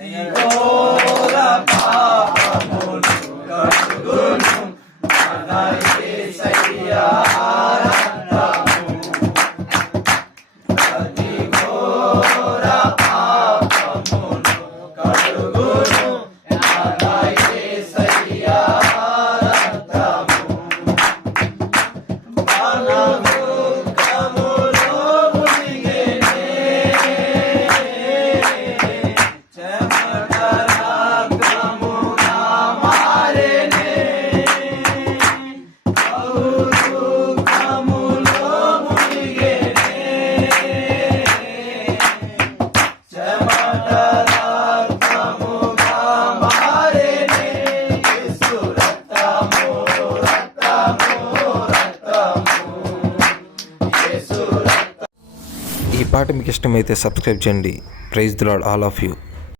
ఘోర పాపములు కడుగును మన యేసయ్యా రక్తము. ప్రతి ఘోర పాపములు కడుగును మన యేసయ్యా రక్తము. మన దుఃఖములో మునిగెనే చెమట రక్తముగా మారెనే. బహు దుఃఖములో మునిగెనే చెమట రక్తముగా మారెనే. యేసు రక్తము రక్తము రక్తము యేసు రక్తము. ఈ పాట మీకు ఇష్టమైతే సబ్స్క్రైబ్ చేయండి. Praise the lord all of you.